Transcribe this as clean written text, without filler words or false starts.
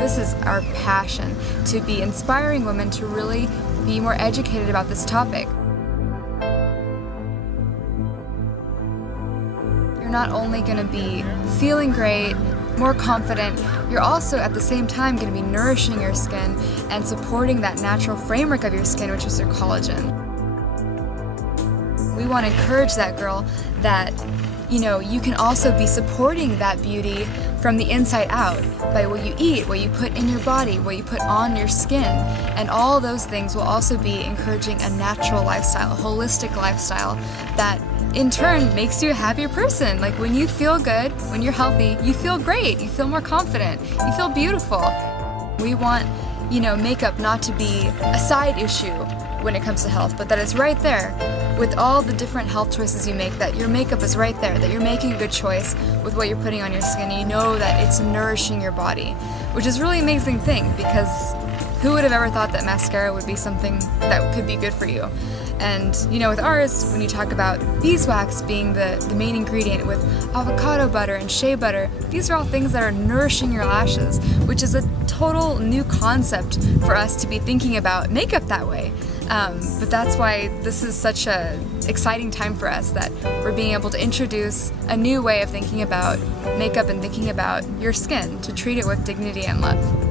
This is our passion, to be inspiring women to really be more educated about this topic. You're not only going to be feeling great, more confident, you're also at the same time going to be nourishing your skin and supporting that natural framework of your skin, which is your collagen. We want to encourage that girl that, you can also be supporting that beauty from the inside out by what you eat, what you put in your body, what you put on your skin, and all those things will also be encouraging a natural lifestyle, a holistic lifestyle that in turn makes you a happier person. Like when you feel good, when you're healthy, you feel great, you feel more confident, you feel beautiful. We want, makeup not to be a side issue when it comes to health, but that it's right there with all the different health choices you make, that your makeup is right there, that you're making a good choice with what you're putting on your skin, and you know that it's nourishing your body, which is a really amazing thing, because who would have ever thought that mascara would be something that could be good for you? And with ours, when you talk about beeswax being the main ingredient with avocado butter and shea butter, these are all things that are nourishing your lashes, which is a total new concept for us to be thinking about makeup that way. But that's why this is such an exciting time for us, that we're being able to introduce a new way of thinking about makeup and thinking about your skin, to treat it with dignity and love.